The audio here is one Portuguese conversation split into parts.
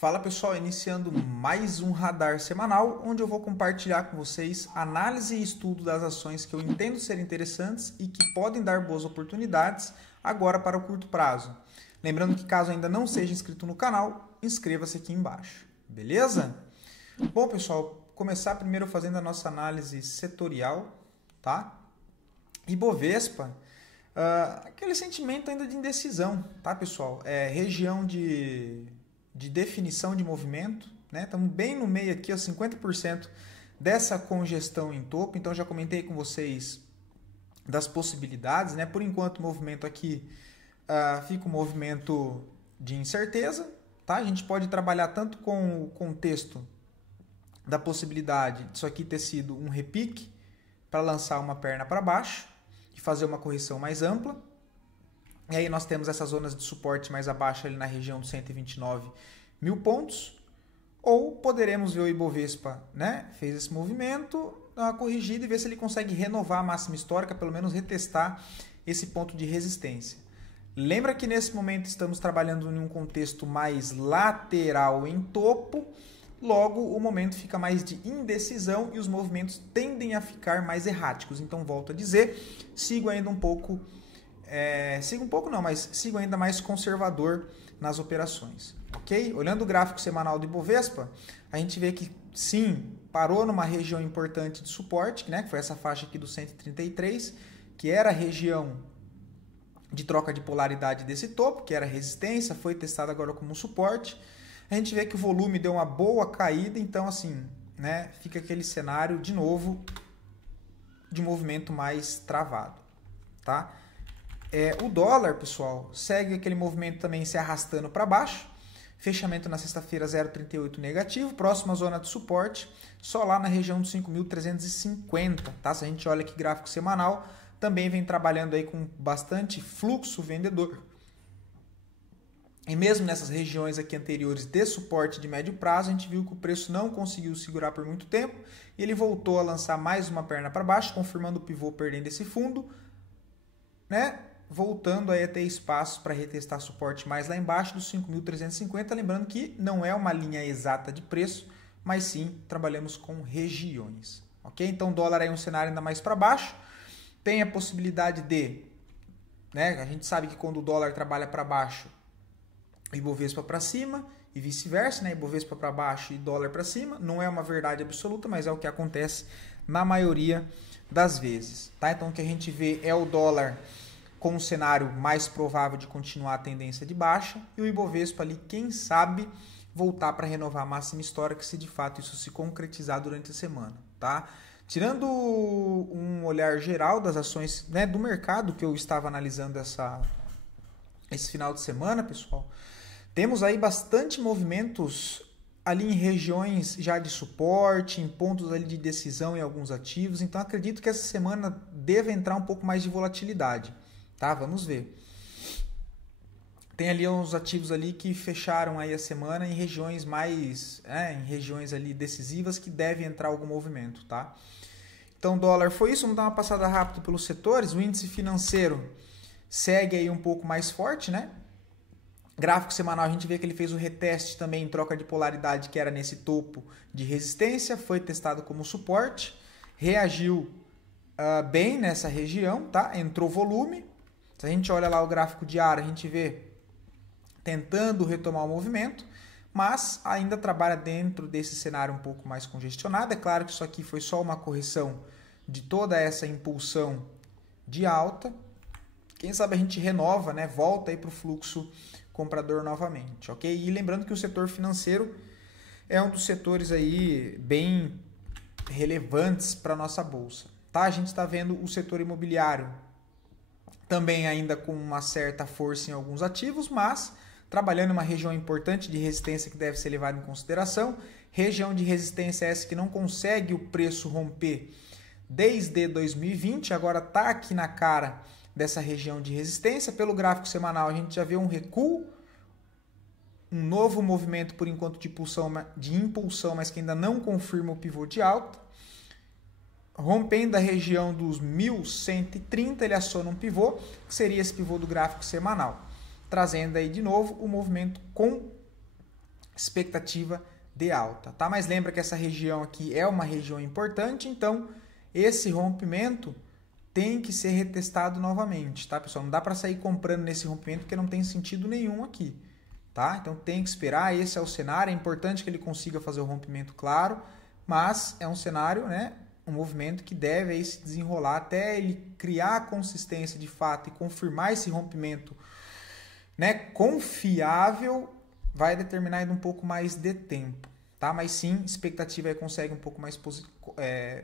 Fala pessoal, iniciando mais um radar semanal, onde eu vou compartilhar com vocês análise e estudo das ações que eu entendo ser interessantes e que podem dar boas oportunidades agora para o curto prazo. Lembrando que caso ainda não seja inscrito no canal, inscreva-se aqui embaixo, beleza? Bom pessoal, começar primeiro fazendo a nossa análise setorial, tá? Ibovespa, aquele sentimento ainda de indecisão, tá pessoal? Região de definição de movimento, né? Estamos bem no meio aqui, 50% dessa congestão em topo, então já comentei com vocês das possibilidades, né? Por enquanto o movimento aqui fica um movimento de incerteza, tá? A gente pode trabalhar tanto com o contexto da possibilidade disso aqui ter sido um repique para lançar uma perna para baixo e fazer uma correção mais ampla. E aí nós temos essas zonas de suporte mais abaixo ali na região dos 129 mil pontos. Ou poderemos ver o Ibovespa, né? Fez esse movimento, dar uma corrigida e ver se ele consegue renovar a máxima histórica, pelo menos retestar esse ponto de resistência. Lembra que nesse momento estamos trabalhando em um contexto mais lateral em topo, logo o momento fica mais de indecisão e os movimentos tendem a ficar mais erráticos. Então volto a dizer, sigo ainda um pouco... sigo ainda mais conservador nas operações, ok? Olhando o gráfico semanal do Ibovespa, a gente vê que sim, parou numa região importante de suporte, né? Que foi essa faixa aqui do 133, que era a região de troca de polaridade desse topo, que era resistência, foi testada agora como suporte. A gente vê que o volume deu uma boa caída, então assim, né? Fica aquele cenário de novo de movimento mais travado, tá? O dólar, pessoal, segue aquele movimento também se arrastando para baixo. Fechamento na sexta-feira 0,38 negativo. Próxima zona de suporte, só lá na região dos 5.350. Tá? Se a gente olha aqui gráfico semanal, também vem trabalhando aí com bastante fluxo vendedor. E mesmo nessas regiões aqui anteriores de suporte de médio prazo, a gente viu que o preço não conseguiu segurar por muito tempo. E ele voltou a lançar mais uma perna para baixo, confirmando o pivô perdendo esse fundo, né? Voltando aí a ter espaço para retestar suporte mais lá embaixo dos 5.350, lembrando que não é uma linha exata de preço, mas sim trabalhamos com regiões, ok? Então o dólar é um cenário ainda mais para baixo, tem a possibilidade de, né? A gente sabe que quando o dólar trabalha para baixo, Ibovespa para cima e vice-versa, né? Ibovespa para baixo e dólar para cima, não é uma verdade absoluta, mas é o que acontece na maioria das vezes, tá? Então o que a gente vê é o dólar com um cenário mais provável de continuar a tendência de baixa, e o Ibovespa ali, quem sabe, voltar para renovar a máxima histórica, se de fato isso se concretizar durante a semana, tá? Tirando um olhar geral das ações, né, do mercado que eu estava analisando esse final de semana, pessoal, temos aí bastante movimentos ali em regiões já de suporte, em pontos ali de decisão em alguns ativos, então acredito que essa semana deva entrar um pouco mais de volatilidade. Tá, vamos ver. Tem ali uns ativos ali que fecharam aí a semana em regiões em regiões ali decisivas que deve entrar algum movimento, tá? Então dólar foi isso, vamos dar uma passada rápida pelos setores. O índice financeiro segue aí um pouco mais forte, né? Gráfico semanal a gente vê que ele fez o reteste também em troca de polaridade que era nesse topo de resistência, foi testado como suporte, reagiu bem nessa região, tá? Entrou volume. Se a gente olha lá o gráfico diário, a gente vê tentando retomar o movimento, mas ainda trabalha dentro desse cenário um pouco mais congestionado. É claro que isso aqui foi só uma correção de toda essa impulsão de alta. Quem sabe a gente renova, né? Volta aí para o fluxo comprador novamente, ok? E lembrando que o setor financeiro é um dos setores aí bem relevantes para a nossa bolsa, tá? A gente está vendo o setor imobiliário também ainda com uma certa força em alguns ativos, mas trabalhando em uma região importante de resistência que deve ser levada em consideração. Região de resistência essa que não consegue o preço romper desde 2020, agora está aqui na cara dessa região de resistência. Pelo gráfico semanal a gente já vê um recuo, um novo movimento por enquanto de impulsão, mas que ainda não confirma o pivô de alta. Rompendo a região dos 1130, ele aciona um pivô, que seria esse pivô do gráfico semanal, trazendo aí de novo o movimento com expectativa de alta, tá? Mas lembra que essa região aqui é uma região importante, então esse rompimento tem que ser retestado novamente, tá, pessoal? Não dá para sair comprando nesse rompimento porque não tem sentido nenhum aqui, tá? Então tem que esperar, esse é o cenário, é importante que ele consiga fazer o rompimento, claro, mas é um cenário, né, um movimento que deve aí se desenrolar até ele criar a consistência de fato e confirmar esse rompimento, né, confiável, vai determinar ainda um pouco mais de tempo, tá? Mas sim, expectativa aí consegue um pouco mais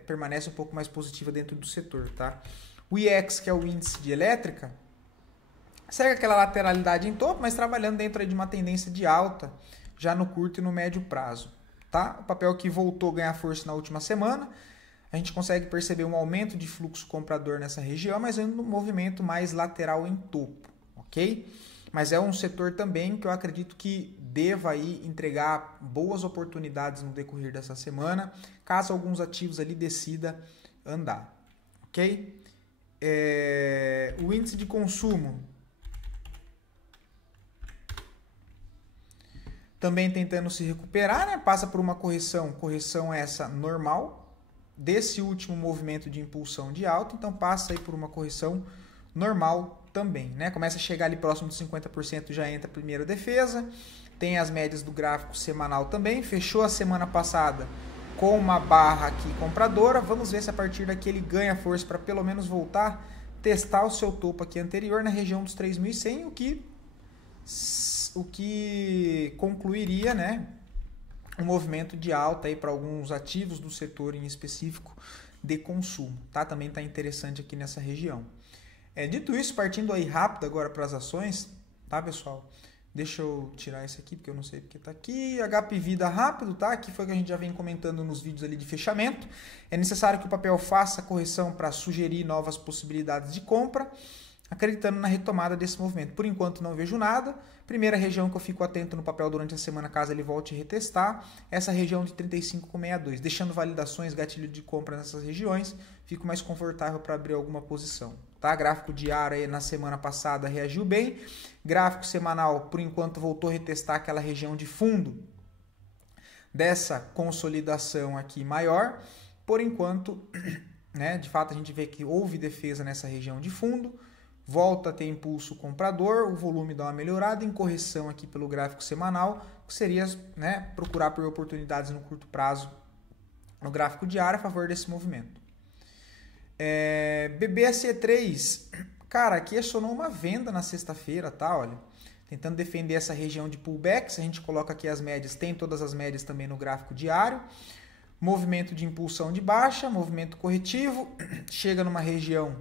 permanece um pouco mais positiva dentro do setor, tá? O IEX, que é o índice de elétrica, segue aquela lateralidade em topo, mas trabalhando dentro aí de uma tendência de alta, já no curto e no médio prazo, tá? O papel que voltou a ganhar força na última semana, a gente consegue perceber um aumento de fluxo comprador nessa região, mas ainda um movimento mais lateral em topo, ok? Mas é um setor também que eu acredito que deva aí entregar boas oportunidades no decorrer dessa semana, caso alguns ativos ali decida andar, ok? O índice de consumo também tentando se recuperar, né? Passa por uma correção essa normal, desse último movimento de impulsão de alta, então passa aí por uma correção normal também, né? Começa a chegar ali próximo dos 50%, já entra a primeira defesa, tem as médias do gráfico semanal também, fechou a semana passada com uma barra aqui compradora, vamos ver se a partir daqui ele ganha força para pelo menos voltar a testar o seu topo aqui anterior na região dos 3.100, o que concluiria, né, um movimento de alta aí para alguns ativos do setor em específico de consumo, tá? Também está interessante aqui nessa região. Dito isso, partindo aí rápido agora para as ações, tá, pessoal? Deixa eu tirar esse aqui, porque eu não sei porque está aqui. HP Vida rápido, tá? Aqui foi o que a gente já vem comentando nos vídeos ali de fechamento. É necessário que o papel faça a correção para sugerir novas possibilidades de compra, acreditando na retomada desse movimento. Por enquanto não vejo nada. Primeira região que eu fico atento no papel durante a semana, caso ele volte a retestar, essa região de 35,62. Deixando validações, gatilho de compra nessas regiões, fico mais confortável para abrir alguma posição. Tá? Gráfico diário aí na semana passada reagiu bem. Gráfico semanal, por enquanto, voltou a retestar aquela região de fundo dessa consolidação aqui maior. Por enquanto, né, de fato a gente vê que houve defesa nessa região de fundo. Volta a ter impulso comprador, o volume dá uma melhorada em correção aqui pelo gráfico semanal, que seria, né, procurar por oportunidades no curto prazo no gráfico diário a favor desse movimento. BBSE3, cara, aqui acionou uma venda na sexta-feira, tá? Olha, tentando defender essa região de pullbacks, a gente coloca aqui as médias, tem todas as médias também no gráfico diário. Movimento de impulsão de baixa, movimento corretivo, chega numa região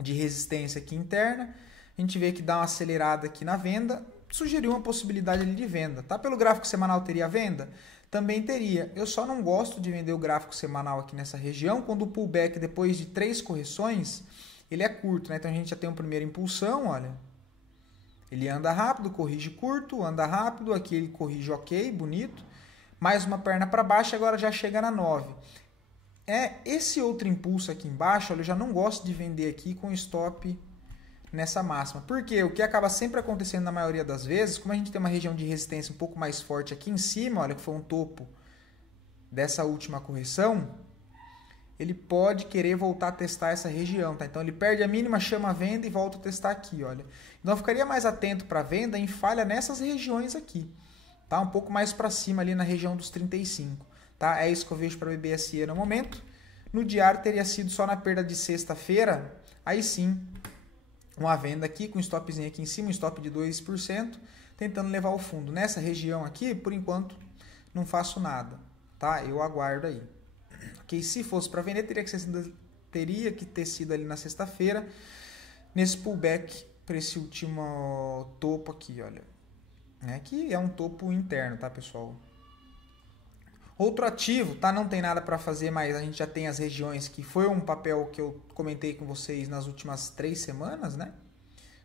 de resistência aqui interna, a gente vê que dá uma acelerada aqui na venda, sugeriu uma possibilidade ali de venda, tá? Pelo gráfico semanal teria venda? Também teria, eu só não gosto de vender o gráfico semanal aqui nessa região, quando o pullback depois de 3 correções, ele é curto, né? Então a gente já tem uma primeira impulsão, olha, ele anda rápido, corrige curto, anda rápido, aqui ele corrige ok, bonito, mais uma perna para baixo, agora já chega na 9. Esse outro impulso aqui embaixo, olha, eu já não gosto de vender aqui com stop nessa máxima. Porque o que acaba sempre acontecendo na maioria das vezes, como a gente tem uma região de resistência um pouco mais forte aqui em cima, olha, que foi um topo dessa última correção, ele pode querer voltar a testar essa região, tá? Então ele perde a mínima, chama a venda e volta a testar aqui, olha. Então eu ficaria mais atento para a venda em falha nessas regiões aqui, tá? Um pouco mais para cima ali na região dos 35. Tá? É isso que eu vejo para a BBSE no momento. No diário teria sido só na perda de sexta-feira, aí sim, uma venda aqui com stopzinho aqui em cima, um stop de 2%, tentando levar o fundo. Nessa região aqui, por enquanto, não faço nada, tá? Eu aguardo aí. Ok? Se fosse para vender, teria que ter sido ali na sexta-feira, nesse pullback para esse último topo aqui, olha. Que é um topo interno, tá, pessoal? Outro ativo, tá? Não tem nada para fazer, mas a gente já tem as regiões que foi um papel que eu comentei com vocês nas últimas 3 semanas, né?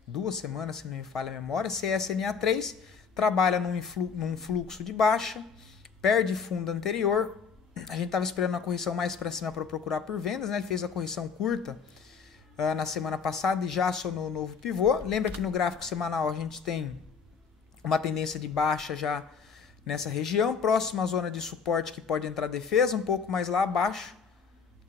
2 semanas, se não me falha a memória. CSNA3 trabalha num fluxo de baixa, perde fundo anterior. A gente estava esperando uma correção mais para cima para procurar por vendas, né? Ele fez a correção curta na semana passada e já acionou o novo pivô. Lembra que no gráfico semanal a gente tem uma tendência de baixa já nessa região, próxima à zona de suporte que pode entrar defesa, um pouco mais lá abaixo,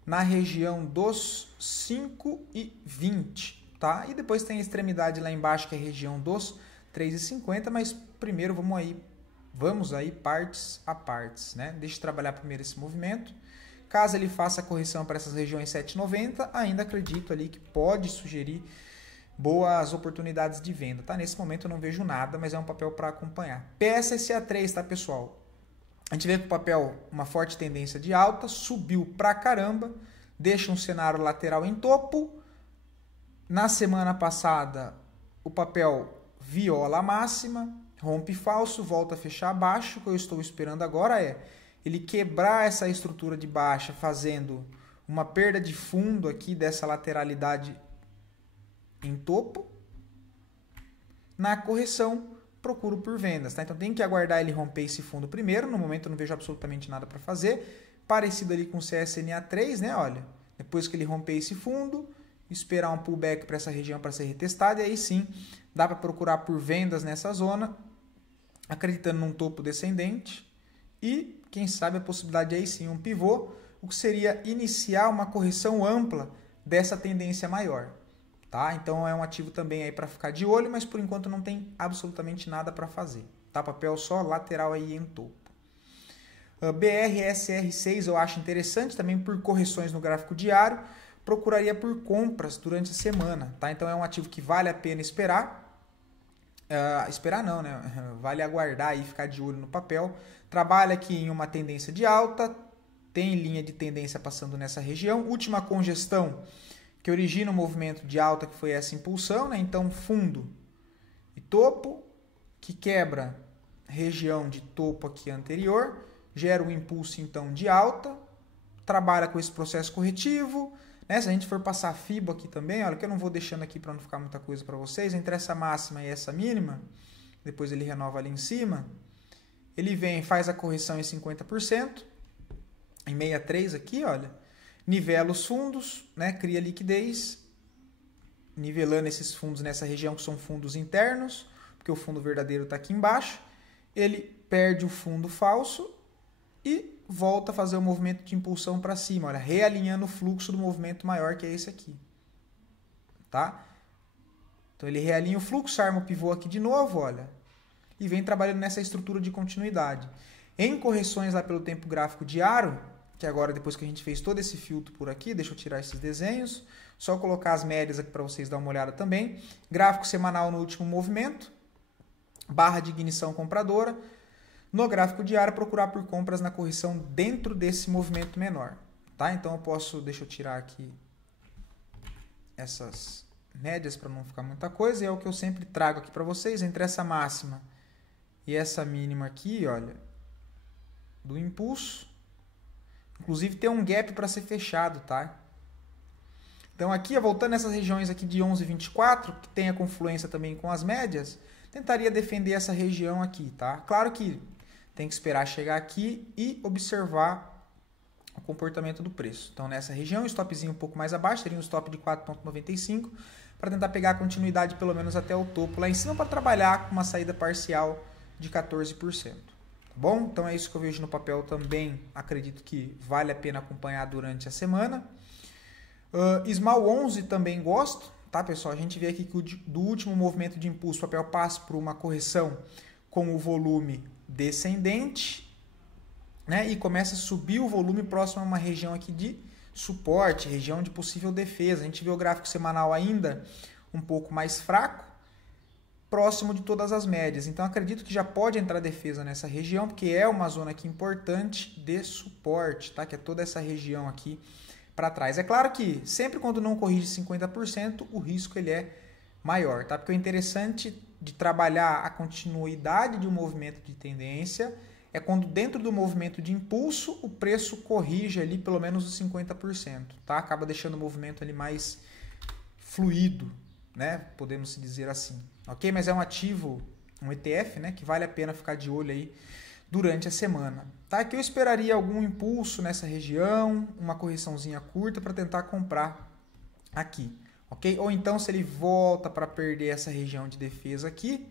na região dos 5,20, tá? E depois tem a extremidade lá embaixo, que é a região dos 3,50, mas primeiro vamos aí partes a partes, né? Deixa eu trabalhar primeiro esse movimento. Caso ele faça a correção para essas regiões 7,90, ainda acredito ali que pode sugerir boas oportunidades de venda, tá? Nesse momento eu não vejo nada, mas é um papel para acompanhar. PSSA3, tá, pessoal? A gente vê que o papel, uma forte tendência de alta, subiu pra caramba, deixa um cenário lateral em topo. Na semana passada, o papel viola a máxima, rompe falso, volta a fechar abaixo. O que eu estou esperando agora é ele quebrar essa estrutura de baixa, fazendo uma perda de fundo aqui dessa lateralidade em topo. Na correção, procuro por vendas, tá? Então tem que aguardar ele romper esse fundo primeiro. No momento eu não vejo absolutamente nada para fazer. Parecido ali com o CSNA3, né? Olha, depois que ele romper esse fundo, esperar um pullback para essa região para ser retestada, e aí sim dá para procurar por vendas nessa zona, acreditando num topo descendente e quem sabe a possibilidade aí sim um pivô, o que seria iniciar uma correção ampla dessa tendência maior. Tá? Então é um ativo também aí para ficar de olho, mas por enquanto não tem absolutamente nada para fazer. Tá? Papel só lateral aí em topo. BRSR6 eu acho interessante também por correções no gráfico diário. Procuraria por compras durante a semana. Tá? Então é um ativo que vale a pena esperar. Esperar não, né? Vale aguardar e ficar de olho no papel. Trabalha aqui em uma tendência de alta. Tem linha de tendência passando nessa região. Última congestão que origina o movimento de alta, que foi essa impulsão, né? Então, fundo e topo, que quebra região de topo aqui anterior, gera um impulso, então, de alta, trabalha com esse processo corretivo, né? Se a gente for passar FIBO aqui também, olha, que eu não vou deixando aqui para não ficar muita coisa para vocês, entre essa máxima e essa mínima, depois ele renova ali em cima, ele vem, faz a correção em 50%, em 63 aqui, olha, nivela os fundos, né? Cria liquidez, nivelando esses fundos nessa região que são fundos internos, porque o fundo verdadeiro está aqui embaixo. Ele perde o fundo falso e volta a fazer o movimento de impulsão para cima, olha, realinhando o fluxo do movimento maior, que é esse aqui. Tá? Então ele realinha o fluxo, arma o pivô aqui de novo, olha, e vem trabalhando nessa estrutura de continuidade. Em correções lá pelo tempo gráfico diário, que agora depois que a gente fez todo esse filtro por aqui, deixa eu tirar esses desenhos, só colocar as médias aqui para vocês darem uma olhada também. Gráfico semanal no último movimento, barra de ignição compradora. No gráfico diário, procurar por compras na correção dentro desse movimento menor. Tá? Então eu posso, deixa eu tirar aqui essas médias para não ficar muita coisa, e é o que eu sempre trago aqui para vocês, entre essa máxima e essa mínima aqui, olha, do impulso. Inclusive tem um gap para ser fechado, tá? Então aqui, voltando nessas regiões aqui de 11,24, que tem a confluência também com as médias, tentaria defender essa região aqui, tá? Claro que tem que esperar chegar aqui e observar o comportamento do preço. Então nessa região, stopzinho um pouco mais abaixo, teria um stop de 4,95 para tentar pegar a continuidade pelo menos até o topo lá em cima para trabalhar com uma saída parcial de 14%. Bom, então é isso que eu vejo no papel também, acredito que vale a pena acompanhar durante a semana. SMAL 11 também gosto, tá pessoal? A gente vê aqui que do último movimento de impulso o papel passa por uma correção com o volume descendente, né? E começa a subir o volume próximo a uma região aqui de suporte, região de possível defesa. A gente vê o gráfico semanal ainda um pouco mais fraco, próximo de todas as médias. Então acredito que já pode entrar defesa nessa região, porque é uma zona aqui importante de suporte, tá? Que é toda essa região aqui para trás. É claro que sempre quando não corrige 50%, o risco ele é maior, tá? Porque o interessante de trabalhar a continuidade de um movimento de tendência é quando dentro do movimento de impulso o preço corrige ali pelo menos os 50%, tá? Acaba deixando o movimento ali mais fluido, né? Podemos se dizer assim. Ok? Mas é um ativo, um ETF, né? Que vale a pena ficar de olho aí durante a semana. Tá? Aqui eu esperaria algum impulso nessa região, uma correçãozinha curta para tentar comprar aqui. Ok? Ou então se ele volta para perder essa região de defesa aqui,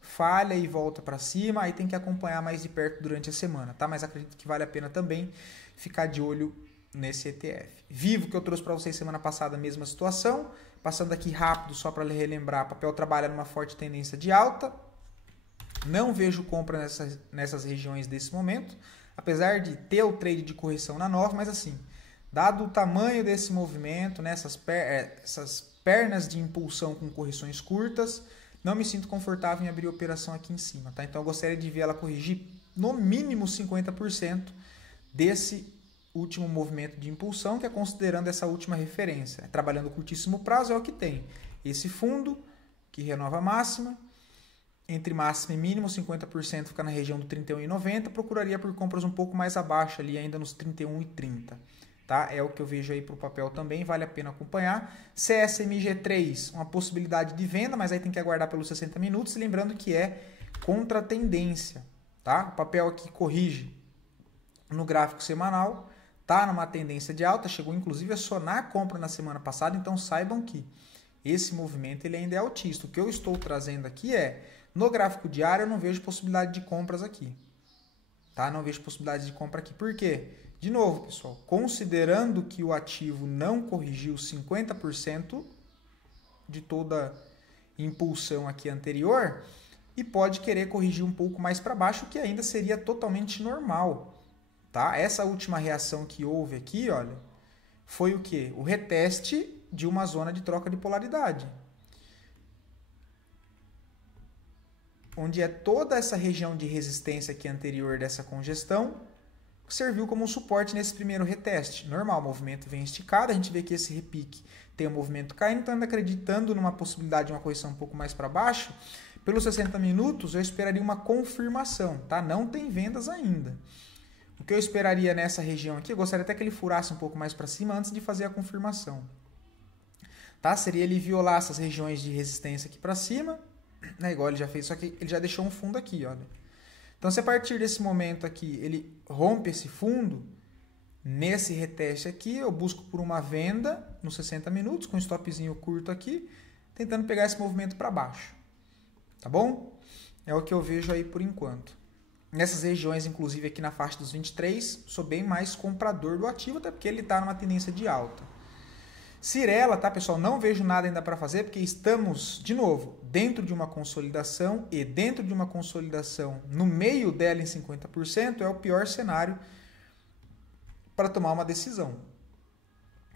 falha e volta para cima, aí tem que acompanhar mais de perto durante a semana, tá? Mas acredito que vale a pena também ficar de olho nesse ETF. Vivo, que eu trouxe para vocês semana passada, mesma situação. Passando aqui rápido só para relembrar, papel trabalha numa forte tendência de alta. Não vejo compra nessas regiões desse momento, apesar de ter o trade de correção na nova, mas assim, dado o tamanho desse movimento, né, essas pernas de impulsão com correções curtas, não me sinto confortável em abrir operação aqui em cima, tá? Então eu gostaria de ver ela corrigir no mínimo 50% desse último movimento de impulsão, que é considerando essa última referência. Trabalhando curtíssimo prazo é o que tem. Esse fundo, que renova a máxima, entre máxima e mínimo, 50% fica na região do 31,90, procuraria por compras um pouco mais abaixo, ali ainda nos 31,30. Tá? É o que eu vejo aí para o papel também, vale a pena acompanhar. CSMG3, uma possibilidade de venda, mas aí tem que aguardar pelos 60 minutos, lembrando que é contra a tendência. Tá? O papel aqui corrige no gráfico semanal, está numa tendência de alta, chegou inclusive a sonar a compra na semana passada, então saibam que esse movimento ele ainda é altista. O que eu estou trazendo aqui é, no gráfico diário eu não vejo possibilidade de compras aqui. Tá? Não vejo possibilidade de compra aqui. Por quê? De novo, pessoal, considerando que o ativo não corrigiu 50% de toda impulsão aqui anterior, e pode querer corrigir um pouco mais para baixo, que ainda seria totalmente normal. Tá? Essa última reação que houve aqui, olha, foi o quê? O reteste de uma zona de troca de polaridade. Onde é toda essa região de resistência aqui anterior dessa congestão, que serviu como um suporte nesse primeiro reteste. Normal, o movimento vem esticado, a gente vê que esse repique tem o movimento caindo, então acreditando numa possibilidade de uma correção um pouco mais para baixo, pelos 60 minutos eu esperaria uma confirmação, tá? Não tem vendas ainda. O que eu esperaria nessa região aqui, eu gostaria até que ele furasse um pouco mais para cima antes de fazer a confirmação. Tá? Seria ele violar essas regiões de resistência aqui para cima, né? Igual ele já fez, só que ele já deixou um fundo aqui, olha. Então, se a partir desse momento aqui ele rompe esse fundo, nesse reteste aqui, eu busco por uma venda nos 60 minutos, com um stopzinho curto aqui, tentando pegar esse movimento para baixo. Tá bom? É o que eu vejo aí por enquanto. Nessas regiões, inclusive aqui na faixa dos 23, sou bem mais comprador do ativo, até porque ele está numa tendência de alta. Cirela, tá, pessoal? Não vejo nada ainda para fazer, porque estamos, de novo, dentro de uma consolidação, e dentro de uma consolidação, no meio dela em 50%, é o pior cenário para tomar uma decisão.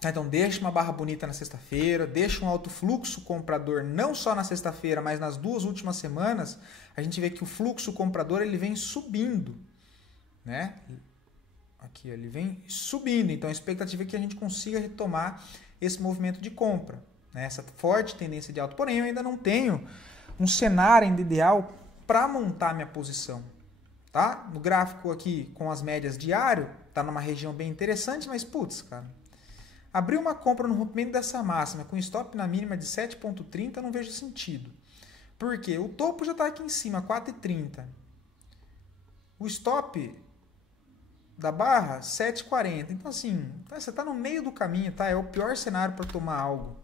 Então, deixa uma barra bonita na sexta-feira, deixa um alto fluxo comprador, não só na sexta-feira, mas nas duas últimas semanas, a gente vê que o fluxo comprador ele vem subindo, né? Aqui ele vem subindo, então a expectativa é que a gente consiga retomar esse movimento de compra, né? Essa forte tendência de alta. Porém, eu ainda não tenho um cenário ainda ideal para montar minha posição. Tá? No gráfico aqui com as médias diário, tá numa região bem interessante, mas putz, cara, abrir uma compra no rompimento dessa máxima com stop na mínima de 7,30 eu não vejo sentido. Por quê? O topo já está aqui em cima, 4,30. O stop da barra, 7,40. Então, assim, você está no meio do caminho, tá? É o pior cenário para tomar algo,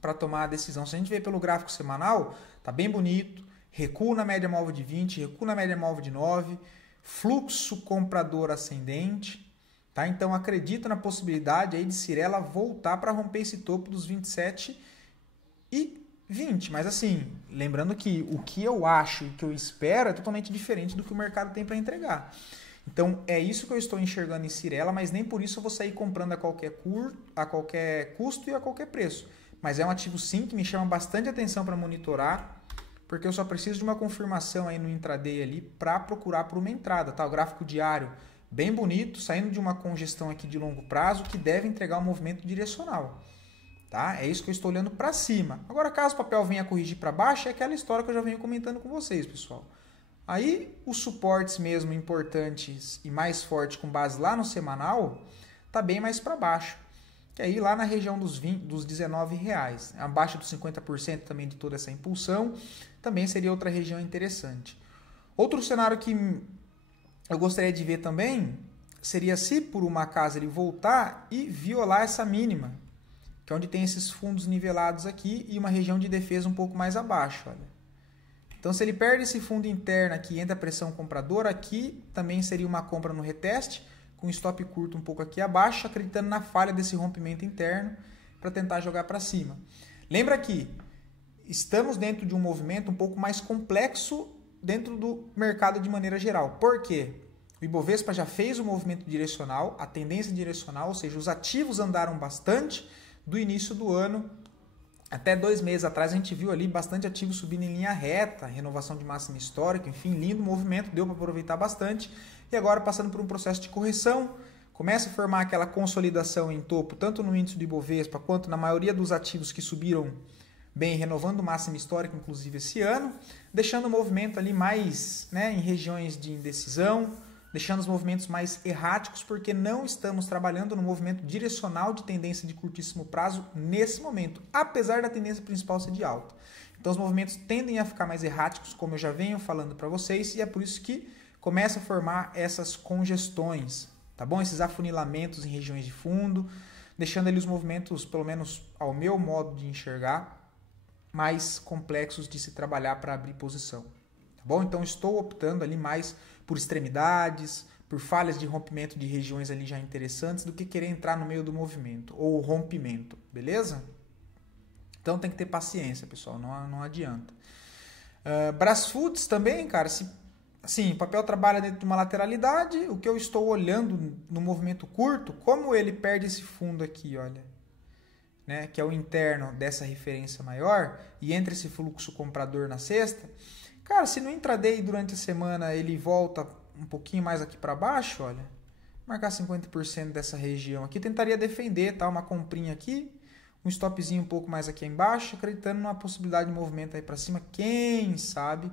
para tomar a decisão. Se a gente vê pelo gráfico semanal, tá bem bonito. Recuo na média móvel de 20, recuo na média móvel de 9, fluxo comprador ascendente, tá? Então acredito na possibilidade aí de Cirela voltar para romper esse topo dos 27 e 20. Mas assim, lembrando que o que eu acho e que eu espero é totalmente diferente do que o mercado tem para entregar. Então é isso que eu estou enxergando em Cirela, mas nem por isso eu vou sair comprando a qualquer custo e a qualquer preço. Mas é um ativo sim que me chama bastante atenção para monitorar, porque eu só preciso de uma confirmação aí no intraday ali para procurar por uma entrada, tá? O gráfico diário bem bonito, saindo de uma congestão aqui de longo prazo que deve entregar um movimento direcional, tá? É isso que eu estou olhando para cima. Agora, caso o papel venha corrigir para baixo, é aquela história que eu já venho comentando com vocês, pessoal. Aí, os suportes mesmo importantes e mais fortes com base lá no semanal, tá bem mais para baixo. Que aí lá na região dos R$19, abaixo dos 50% também de toda essa impulsão, também seria outra região interessante. Outro cenário que eu gostaria de ver também seria se por uma acaso ele voltar e violar essa mínima, que é onde tem esses fundos nivelados aqui e uma região de defesa um pouco mais abaixo. Olha. Então, se ele perde esse fundo interno aqui, entra a pressão compradora, aqui também seria uma compra no reteste, com stop curto um pouco aqui abaixo, acreditando na falha desse rompimento interno para tentar jogar para cima. Lembra que estamos dentro de um movimento um pouco mais complexo dentro do mercado de maneira geral. Por quê? O Ibovespa já fez o movimento direcional, a tendência direcional, ou seja, os ativos andaram bastante do início do ano até 2 meses atrás. A gente viu ali bastante ativo subindo em linha reta, renovação de máxima histórica, enfim, lindo movimento, deu para aproveitar bastante. E agora passando por um processo de correção, começa a formar aquela consolidação em topo, tanto no índice do Ibovespa quanto na maioria dos ativos que subiram bem, renovando máxima histórica, inclusive esse ano, deixando o movimento ali mais em regiões de indecisão, deixando os movimentos mais erráticos, porque não estamos trabalhando no movimento direcional de tendência de curtíssimo prazo nesse momento, apesar da tendência principal ser de alta. Então os movimentos tendem a ficar mais erráticos, como eu já venho falando para vocês, e é por isso que começa a formar essas congestões, tá bom? Esses afunilamentos em regiões de fundo, deixando ali os movimentos, pelo menos ao meu modo de enxergar, mais complexos de se trabalhar para abrir posição, tá bom? Então estou optando ali mais por extremidades, por falhas de rompimento de regiões ali já interessantes, do que querer entrar no meio do movimento, ou rompimento, beleza? Então tem que ter paciência, pessoal, não adianta. Brasfoods também, cara, Assim, o papel trabalha dentro de uma lateralidade. O que eu estou olhando no movimento curto, como ele perde esse fundo aqui, olha, né, que é o interno dessa referência maior, e entra esse fluxo comprador na sexta, cara, se no intraday durante a semana ele volta um pouquinho mais aqui para baixo, olha, marcar 50% dessa região aqui, tentaria defender, tá, uma comprinha aqui, um stopzinho um pouco mais aqui embaixo, acreditando numa possibilidade de movimento aí para cima, quem sabe,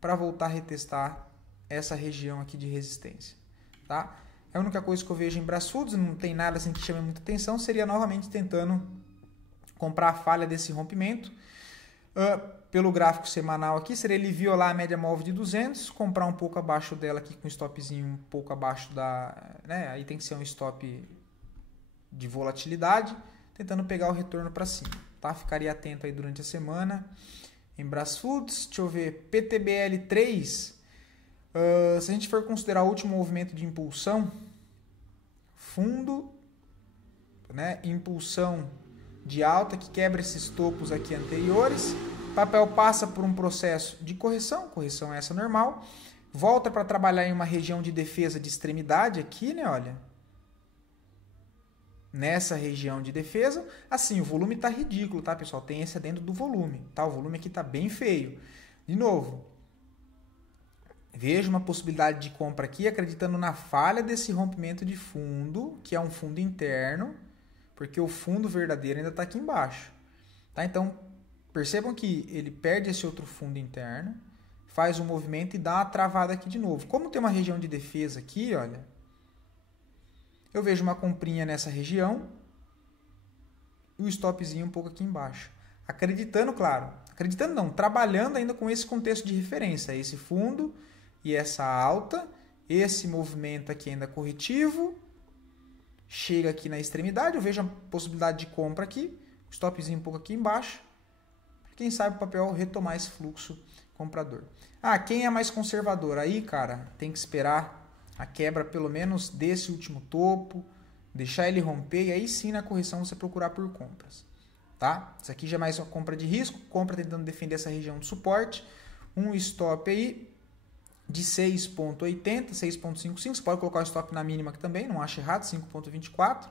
para voltar a retestar essa região aqui de resistência, tá? A única coisa que eu vejo em Brasfoods, não tem nada assim que chame muita atenção, seria novamente tentando comprar a falha desse rompimento. Pelo gráfico semanal aqui, seria ele violar a média móvel de 200, comprar um pouco abaixo dela aqui com um stopzinho um pouco abaixo da... né? Aí tem que ser um stop de volatilidade, tentando pegar o retorno para cima, tá? Ficaria atento aí durante a semana. Em Brasfoods, deixa eu ver, PTBL3, se a gente for considerar o último movimento de impulsão, fundo, né, impulsão de alta que quebra esses topos aqui anteriores, o papel passa por um processo de correção essa normal, volta para trabalhar em uma região de defesa de extremidade aqui, né, olha, nessa região de defesa, assim, o volume está ridículo, tá, pessoal? Tem esse dentro do volume, tá? O volume aqui está bem feio. De novo, vejo uma possibilidade de compra aqui, acreditando na falha desse rompimento de fundo, que é um fundo interno, porque o fundo verdadeiro ainda está aqui embaixo, tá? Então, percebam que ele perde esse outro fundo interno, faz um movimento e dá uma travada aqui de novo. Como tem uma região de defesa aqui, olha, eu vejo uma comprinha nessa região e o stopzinho um pouco aqui embaixo. Acreditando, claro, acreditando não, trabalhando ainda com esse contexto de referência, esse fundo e essa alta, esse movimento aqui ainda corretivo, chega aqui na extremidade, eu vejo a possibilidade de compra aqui, o stopzinho um pouco aqui embaixo, quem sabe o papel retomar esse fluxo comprador. Quem é mais conservador? Aí, cara, tem que esperar a quebra pelo menos desse último topo, deixar ele romper e aí sim na correção você procurar por compras, tá? Isso aqui já é mais uma compra de risco, compra tentando defender essa região de suporte, um stop aí de 6.80, 6.55, você pode colocar o stop na mínima aqui também, não acho errado, 5.24,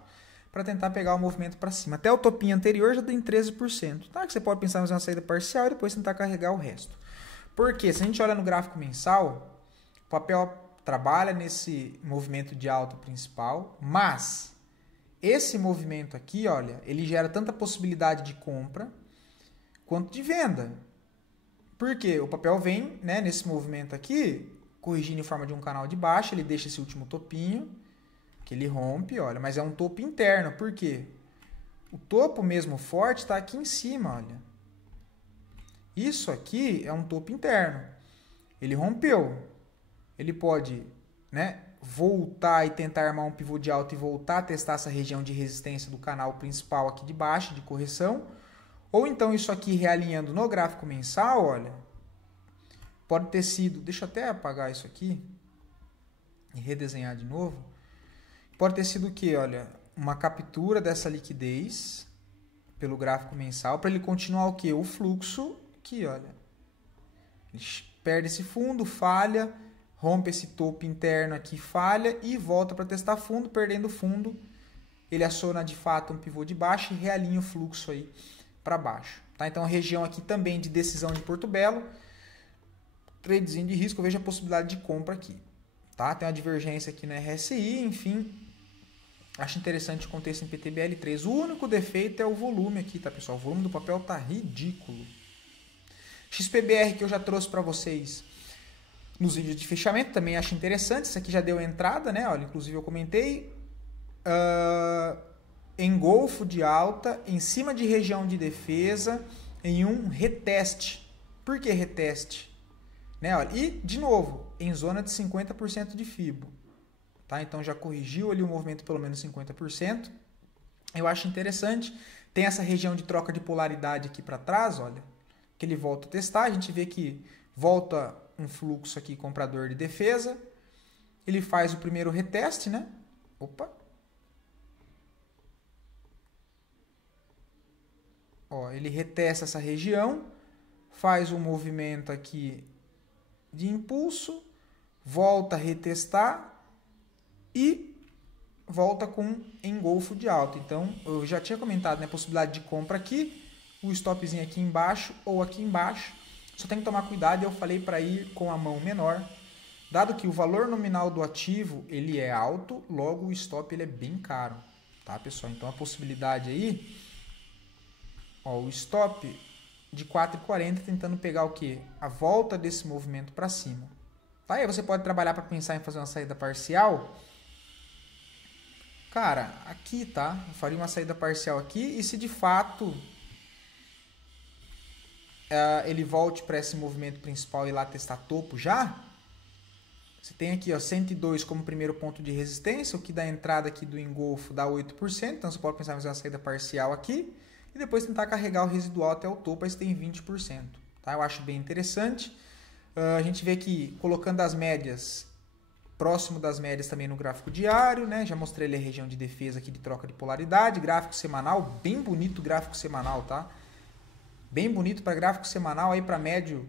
para tentar pegar o movimento para cima. Até o topinho anterior já tem 13%, tá? Que você pode pensar em fazer uma saída parcial e depois tentar carregar o resto. Porque se a gente olha no gráfico mensal, o papel trabalha nesse movimento de alta principal, mas esse movimento aqui, olha, ele gera tanta possibilidade de compra quanto de venda. Por quê? O papel vem, né, nesse movimento aqui, corrigindo em forma de um canal de baixa, ele deixa esse último topinho, que ele rompe, olha, mas é um topo interno. Por quê? O topo mesmo forte está aqui em cima, olha. Isso aqui é um topo interno. Ele rompeu. Ele pode, né, voltar e tentar armar um pivô de alta e voltar a testar essa região de resistência do canal principal aqui de baixo, de correção. Ou então isso aqui realinhando no gráfico mensal, olha, Pode ter sido, deixa eu até apagar isso aqui e redesenhar de novo. Pode ter sido o quê? Olha, uma captura dessa liquidez pelo gráfico mensal para ele continuar o quê? O fluxo aqui, olha. Ele perde esse fundo, falha, rompe esse topo interno aqui, falha e volta para testar fundo, perdendo fundo. Ele aciona de fato um pivô de baixo e realinha o fluxo aí para baixo. Tá? Então a região aqui também de decisão de Porto Belo, tradezinho de risco, eu vejo a possibilidade de compra aqui. Tá? Tem uma divergência aqui na RSI, enfim, acho interessante o contexto em PTBL3. O único defeito é o volume aqui, tá, pessoal? O volume do papel tá ridículo. XPBR que eu já trouxe para vocês nos vídeos de fechamento, também acho interessante. Isso aqui já deu entrada, né? Olha, inclusive eu comentei. Engolfo de alta, em cima de região de defesa, em um reteste. Por que reteste? Né? Olha, e, de novo, em zona de 50% de FIBO. Tá? Então já corrigiu ali o movimento pelo menos 50%. Eu acho interessante. Tem essa região de troca de polaridade aqui para trás, olha, que ele volta a testar. A gente vê que volta um fluxo aqui comprador de defesa. Ele faz o primeiro reteste, né? Opa! Ó, ele retesta essa região, faz um movimento aqui de impulso, volta a retestar e volta com engolfo de alta. Então, eu já tinha comentado, né, a possibilidade de compra aqui, o stopzinho aqui embaixo ou aqui embaixo. Só tem que tomar cuidado, eu falei para ir com a mão menor, dado que o valor nominal do ativo ele é alto, logo o stop ele é bem caro, tá, pessoal? Então, a possibilidade aí, ó, o stop de 4,40 tentando pegar o quê? A volta desse movimento para cima. Tá? Aí você pode trabalhar para pensar em fazer uma saída parcial. Cara, aqui, tá? Eu faria uma saída parcial aqui e se de fato ele volte para esse movimento principal e lá testar topo já, você tem aqui, ó, 102 como primeiro ponto de resistência, o que dá entrada aqui do engolfo dá 8%, então você pode pensar em fazer uma saída parcial aqui e depois tentar carregar o residual até o topo, aí você tem 20%. Tá? Eu acho bem interessante. A gente vê que colocando as médias, próximo das médias também no gráfico diário, né? Já mostrei ali a região de defesa aqui de troca de polaridade, gráfico semanal, bem bonito gráfico semanal, tá? Bem bonito para gráfico semanal, aí para médio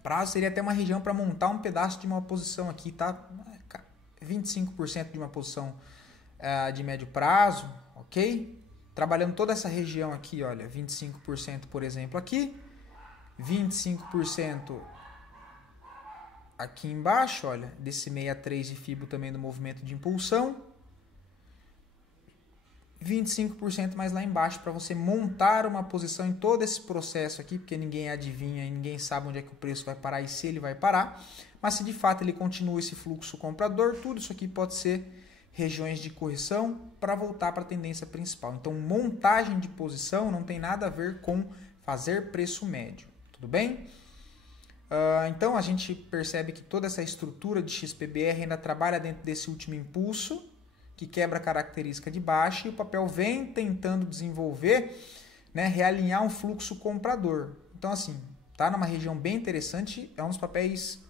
prazo seria até uma região para montar um pedaço de uma posição aqui, tá? 25% de uma posição de médio prazo, ok? Trabalhando toda essa região aqui, olha, 25% por exemplo aqui, 25% aqui embaixo, olha, desse 63 de FIBO também do movimento de impulsão, 25% mais lá embaixo para você montar uma posição em todo esse processo aqui, porque ninguém adivinha e ninguém sabe onde é que o preço vai parar e se ele vai parar, mas se de fato ele continua esse fluxo comprador, tudo isso aqui pode ser regiões de correção para voltar para a tendência principal. Então, montagem de posição não tem nada a ver com fazer preço médio, tudo bem? Então, a gente percebe que toda essa estrutura de XPBR ainda trabalha dentro desse último impulso, que quebra a característica de baixa, e o papel vem tentando desenvolver, né, realinhar um fluxo comprador. Então, assim, tá numa região bem interessante, é um dos papéis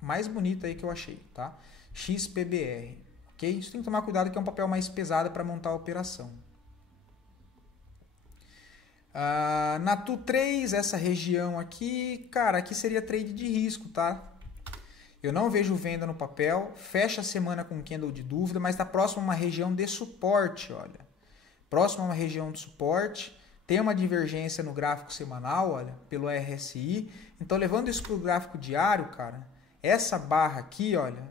mais bonitos aí que eu achei, tá? XPBR. Okay? Isso tem que tomar cuidado que é um papel mais pesado para montar a operação. Na TU3, essa região aqui, cara, aqui seria trade de risco, tá? Eu não vejo venda no papel, fecha a semana com candle de dúvida, mas está próximo a uma região de suporte, olha. Próximo a uma região de suporte, tem uma divergência no gráfico semanal, olha, pelo RSI. Então, levando isso para o gráfico diário, cara, essa barra aqui, olha,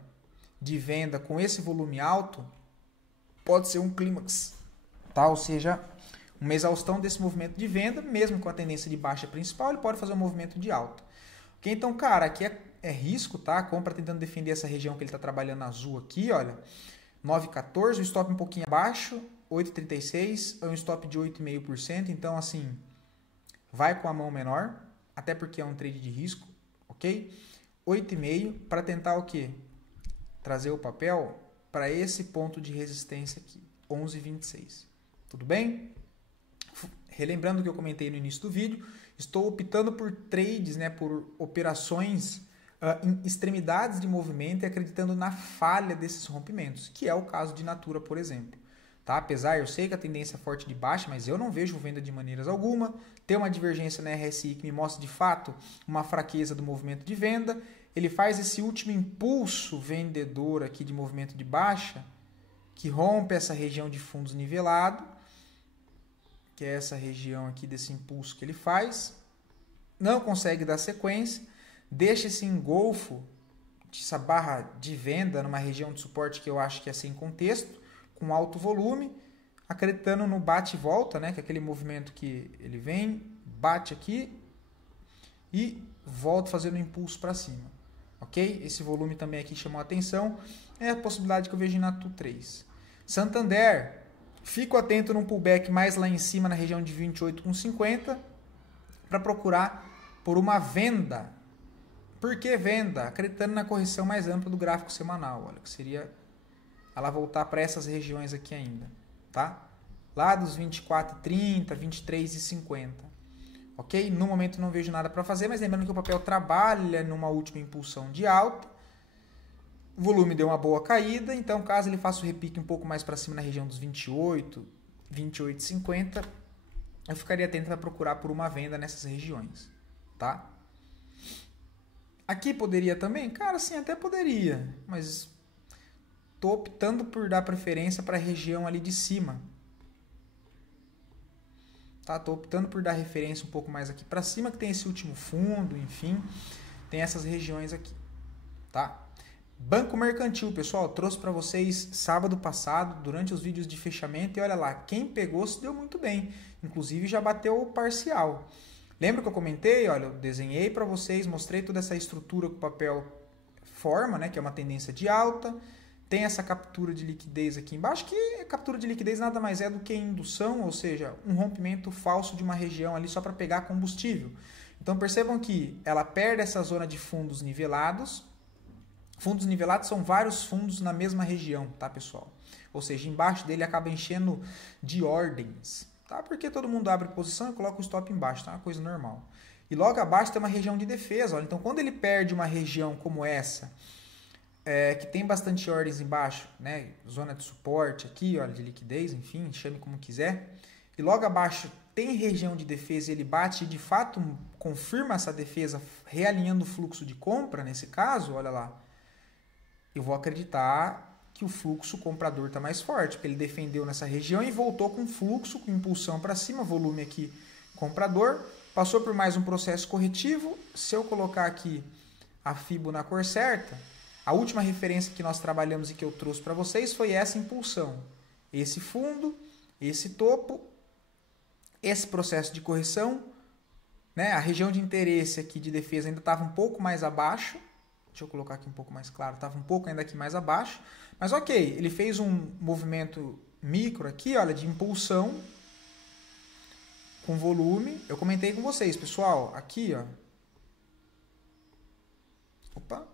de venda com esse volume alto, pode ser um clímax, tá? Ou seja, uma exaustão desse movimento de venda, mesmo com a tendência de baixa principal, ele pode fazer um movimento de alta. Okay? Então, cara, aqui é risco, tá? Compra tentando defender essa região que ele está trabalhando azul aqui, olha, 9,14, o stop um pouquinho abaixo, 8,36, é um stop de 8,5%, então, assim, vai com a mão menor, até porque é um trade de risco, ok? 8,5 para tentar o quê? Trazer o papel para esse ponto de resistência aqui, 11,26. Tudo bem? Relembrando o que eu comentei no início do vídeo, estou optando por trades, né, por operações em extremidades de movimento e acreditando na falha desses rompimentos, que é o caso de Natura, por exemplo. Tá? Apesar, eu sei que a tendência é forte de baixa, mas eu não vejo venda de maneiras alguma. Tem uma divergência na RSI que me mostra de fato uma fraqueza do movimento de venda. Ele faz esse último impulso vendedor aqui de movimento de baixa, que rompe essa região de fundos nivelado, que é essa região aqui desse impulso que ele faz. Não consegue dar sequência, deixa esse engolfo, essa barra de venda numa região de suporte que eu acho que é sem contexto, com alto volume, acreditando no bate e volta, né, que é aquele movimento que ele vem, bate aqui e volta fazendo um impulso para cima. Ok? Esse volume também aqui chamou a atenção, é a possibilidade que eu vejo em Natu 3. Santander, fico atento num pullback mais lá em cima na região de 28,50 para procurar por uma venda. Por que venda? Acreditando na correção mais ampla do gráfico semanal, olha, que seria ela voltar para essas regiões aqui ainda, tá? Lá dos 24,30, 23,50. Ok? No momento não vejo nada para fazer, mas lembrando que o papel trabalha numa última impulsão de alta. O volume deu uma boa caída, então caso ele faça o repique um pouco mais para cima na região dos 28, 28,50, eu ficaria atento para procurar por uma venda nessas regiões, tá? Aqui poderia também? Cara, sim, até poderia, mas estou optando por dar preferência para a região ali de cima. Tá? Estou optando por dar referência um pouco mais aqui para cima, que tem esse último fundo, enfim, tem essas regiões aqui. Tá? Banco Mercantil, pessoal, trouxe para vocês sábado passado, durante os vídeos de fechamento, e olha lá, quem pegou se deu muito bem, inclusive já bateu o parcial. Lembra que eu comentei? Olha, eu desenhei para vocês, mostrei toda essa estrutura que o papel forma, né, que é uma tendência de alta. Tem essa captura de liquidez aqui embaixo, que a captura de liquidez nada mais é do que indução, ou seja, um rompimento falso de uma região ali só para pegar combustível. Então percebam que ela perde essa zona de fundos nivelados. Fundos nivelados são vários fundos na mesma região, tá, pessoal? Ou seja, embaixo dele acaba enchendo de ordens, tá? Porque todo mundo abre posição e coloca o stop embaixo, tá? Uma coisa normal. E logo abaixo tem uma região de defesa, olha. Então quando ele perde uma região como essa, que tem bastante ordens embaixo, né? Zona de suporte aqui, olha, de liquidez, enfim, chame como quiser. E logo abaixo tem região de defesa e ele bate e de fato confirma essa defesa, realinhando o fluxo de compra, nesse caso, olha lá. Eu vou acreditar que o fluxo comprador está mais forte, porque ele defendeu nessa região e voltou com fluxo, com impulsão para cima, volume aqui comprador, passou por mais um processo corretivo. Se eu colocar aqui a Fibo na cor certa, a última referência que nós trabalhamos e que eu trouxe para vocês foi essa impulsão. Esse fundo, esse topo, esse processo de correção, né? A região de interesse aqui de defesa ainda estava um pouco mais abaixo. Deixa eu colocar aqui um pouco mais claro, estava um pouco ainda aqui mais abaixo. Mas ok, ele fez um movimento micro aqui, olha, de impulsão com volume. Eu comentei com vocês, pessoal, aqui, ó. Opa.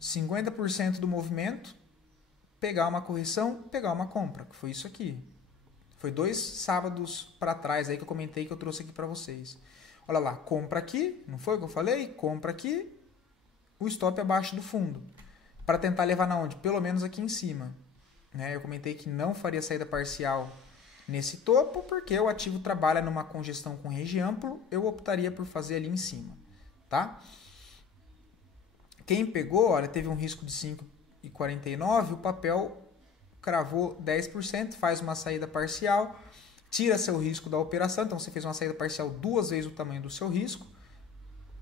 %50 do movimento, pegar uma correção, pegar uma compra, que foi isso aqui. Foi 2 sábados para trás aí que eu comentei, que eu trouxe aqui para vocês. Olha lá, compra aqui, não foi o que eu falei? Compra aqui, o stop abaixo do fundo. Para tentar levar na onde? Pelo menos aqui em cima. Né? Eu comentei que não faria saída parcial nesse topo, porque o ativo trabalha numa congestão com range amplo, eu optaria por fazer ali em cima. Tá? Quem pegou, olha, teve um risco de 5,49, o papel cravou 10%, faz uma saída parcial, tira seu risco da operação, então você fez uma saída parcial 2 vezes o tamanho do seu risco.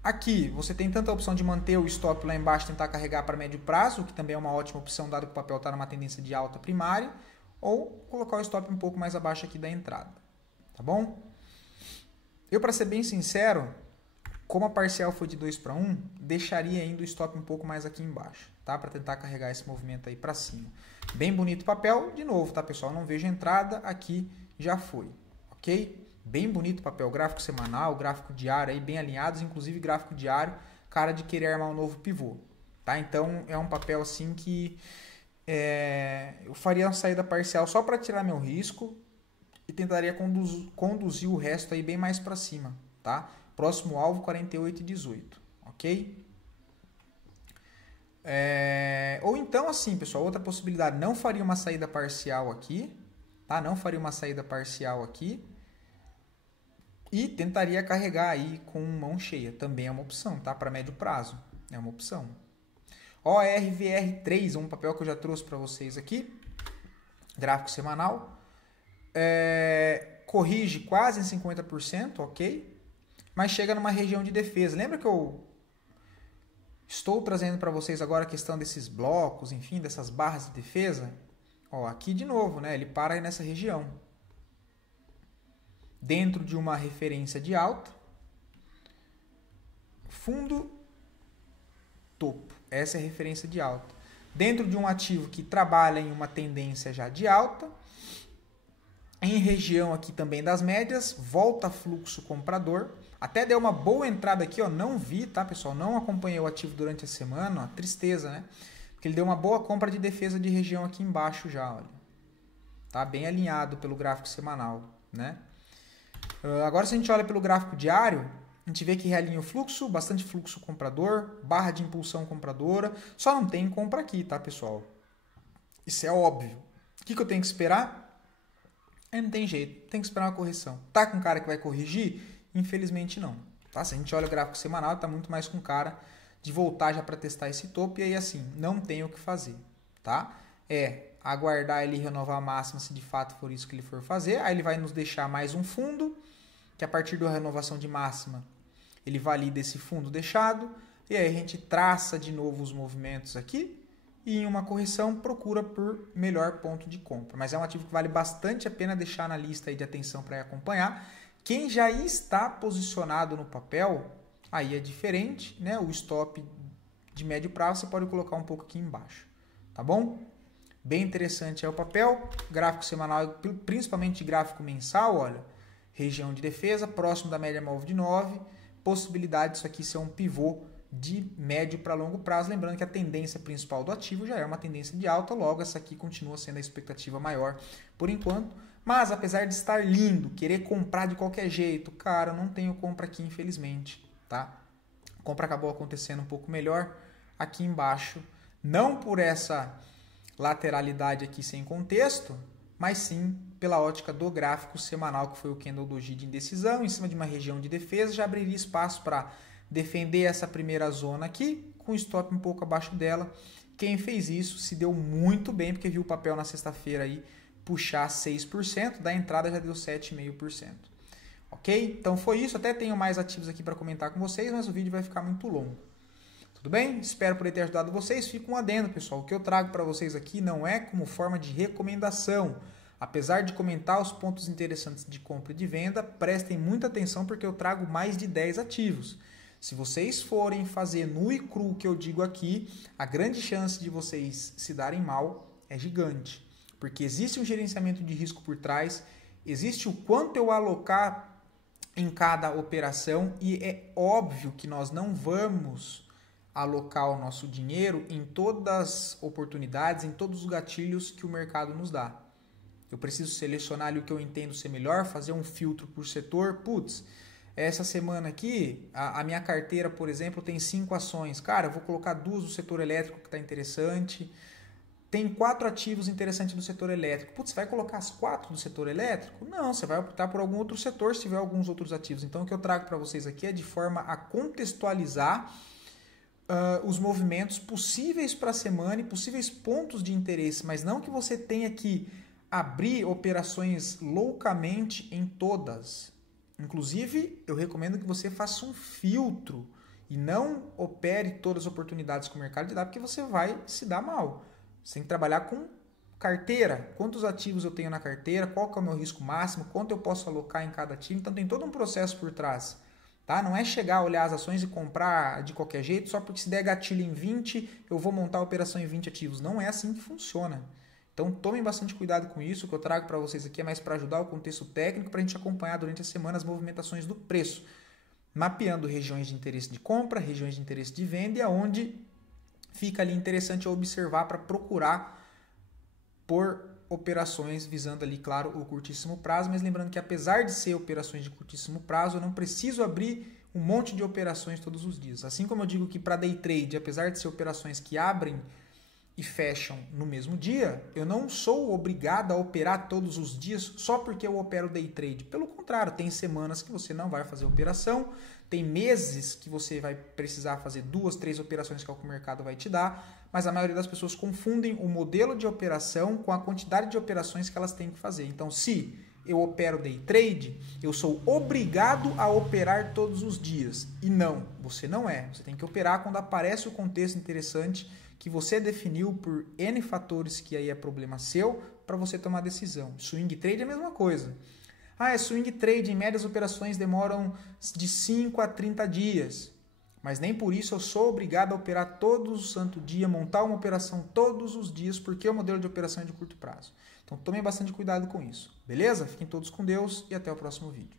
Aqui você tem tanta opção de manter o stop lá embaixo, tentar carregar para médio prazo, que também é uma ótima opção, dado que o papel está numa tendência de alta primária, ou colocar o stop um pouco mais abaixo aqui da entrada, tá bom? Eu, para ser bem sincero, como a parcial foi de 2-1, deixaria ainda o stop um pouco mais aqui embaixo, tá? Para tentar carregar esse movimento aí para cima. Bem bonito o papel, de novo, tá, pessoal? Não vejo entrada, aqui já foi, ok? Bem bonito o papel, gráfico semanal, gráfico diário aí, bem alinhados, inclusive gráfico diário, cara de querer armar um novo pivô, tá? Então, é um papel assim que eu faria uma saída parcial só para tirar meu risco e tentaria conduzir o resto aí bem mais para cima, tá? Próximo alvo 48,18, ok? Ou então assim, pessoal, outra possibilidade, não faria uma saída parcial aqui, tá? Não faria uma saída parcial aqui e tentaria carregar aí com mão cheia, também é uma opção, tá? Para médio prazo, é uma opção. ORVR3, um papel que eu já trouxe para vocês aqui, gráfico semanal, corrige quase em 50%, ok? Mas chega numa região de defesa. Lembra que eu estou trazendo para vocês agora a questão desses blocos, enfim, dessas barras de defesa? Ó, aqui de novo, né? Ele para aí nessa região. Dentro de uma referência de alta, fundo, topo. Essa é a referência de alta. Dentro de um ativo que trabalha em uma tendência já de alta, em região aqui também das médias, volta fluxo comprador. Até deu uma boa entrada aqui, ó, não vi, tá, pessoal? Não acompanhei o ativo durante a semana, ó, tristeza, né? Porque ele deu uma boa compra de defesa de região aqui embaixo já, olha. Tá bem alinhado pelo gráfico semanal, né? Agora, se a gente olha pelo gráfico diário, a gente vê que realinha o fluxo, bastante fluxo comprador, barra de impulsão compradora. Só não tem compra aqui, tá, pessoal? Isso é óbvio. O que eu tenho que esperar? Não tem jeito, tem que esperar uma correção. Tá com cara que vai corrigir? Infelizmente não. Tá? Se a gente olha o gráfico semanal, tá muito mais com cara de voltar já para testar esse topo. E aí, assim, não tem o que fazer. Tá? Aguardar ele renovar a máxima se de fato for isso que ele for fazer. Aí ele vai nos deixar mais um fundo, que a partir da renovação de máxima, ele valida esse fundo deixado. E aí a gente traça de novo os movimentos aqui. E em uma correção procura por melhor ponto de compra. Mas é um ativo que vale bastante a pena deixar na lista aí de atenção para acompanhar. Quem já está posicionado no papel, aí é diferente, né? O stop de médio prazo você pode colocar um pouco aqui embaixo, tá bom? Bem interessante é o papel, gráfico semanal, principalmente gráfico mensal, olha, região de defesa, próximo da média móvel de 9, possibilidade disso aqui ser um pivô de médio para longo prazo, lembrando que a tendência principal do ativo já é uma tendência de alta, logo essa aqui continua sendo a expectativa maior por enquanto, mas apesar de estar lindo, querer comprar de qualquer jeito, cara, eu não tenho compra aqui infelizmente, tá? A compra acabou acontecendo um pouco melhor aqui embaixo, não por essa lateralidade aqui sem contexto, mas sim pela ótica do gráfico semanal, que foi o candle doji de indecisão, em cima de uma região de defesa, já abriria espaço para defender essa primeira zona aqui, com stop um pouco abaixo dela. Quem fez isso se deu muito bem, porque viu o papel na sexta-feira aí puxar 6%, da entrada já deu 7,5%. Ok? Então foi isso, até tenho mais ativos aqui para comentar com vocês, mas o vídeo vai ficar muito longo. Tudo bem? Espero poder ter ajudado vocês. Fica um adendo, pessoal. O que eu trago para vocês aqui não é como forma de recomendação. Apesar de comentar os pontos interessantes de compra e de venda, prestem muita atenção porque eu trago mais de 10 ativos. Se vocês forem fazer nu e cru o que eu digo aqui, a grande chance de vocês se darem mal é gigante. Porque existe um gerenciamento de risco por trás, existe o quanto eu alocar em cada operação e é óbvio que nós não vamos alocar o nosso dinheiro em todas as oportunidades, em todos os gatilhos que o mercado nos dá. Eu preciso selecionar ali o que eu entendo ser melhor, fazer um filtro por setor. Putz, essa semana aqui, a minha carteira, por exemplo, tem 5 ações. Cara, eu vou colocar 2 do setor elétrico que está interessante. Tem 4 ativos interessantes do setor elétrico. Putz, você vai colocar as 4 do setor elétrico? Não, você vai optar por algum outro setor se tiver alguns outros ativos. Então, o que eu trago para vocês aqui é de forma a contextualizar os movimentos possíveis para a semana e possíveis pontos de interesse, mas não que você tenha que abrir operações loucamente em todas. Inclusive, eu recomendo que você faça um filtro e não opere todas as oportunidades que o mercado te dá, porque você vai se dar mal. Você tem que trabalhar com carteira. Quantos ativos eu tenho na carteira, qual que é o meu risco máximo, quanto eu posso alocar em cada ativo. Então, tem todo um processo por trás. Tá? Não é chegar, olhar as ações e comprar de qualquer jeito, só porque se der gatilho em 20, eu vou montar a operação em 20 ativos. Não é assim que funciona. Então tomem bastante cuidado com isso. O que eu trago para vocês aqui é mais para ajudar o contexto técnico, para a gente acompanhar durante a semana as movimentações do preço, mapeando regiões de interesse de compra, regiões de interesse de venda, e aonde fica ali interessante observar para procurar por operações visando ali, claro, o curtíssimo prazo, mas lembrando que apesar de ser operações de curtíssimo prazo, eu não preciso abrir um monte de operações todos os dias. Assim como eu digo que para day trade, apesar de ser operações que abrem e fecham no mesmo dia, eu não sou obrigado a operar todos os dias só porque eu opero day trade. Pelo contrário, tem semanas que você não vai fazer operação, tem meses que você vai precisar fazer 2, 3 operações que é o que o mercado vai te dar, mas a maioria das pessoas confundem o modelo de operação com a quantidade de operações que elas têm que fazer. Então, se eu opero day trade, eu sou obrigado a operar todos os dias. E não, você não é. Você tem que operar quando aparece o contexto interessante que você definiu por N fatores que aí é problema seu para você tomar decisão. Swing trade é a mesma coisa. É swing trade, em média as operações demoram de 5 a 30 dias. Mas nem por isso eu sou obrigado a operar todo o santo dia, montar uma operação todos os dias, porque o modelo de operação é de curto prazo. Então tomem bastante cuidado com isso. Beleza? Fiquem todos com Deus e até o próximo vídeo.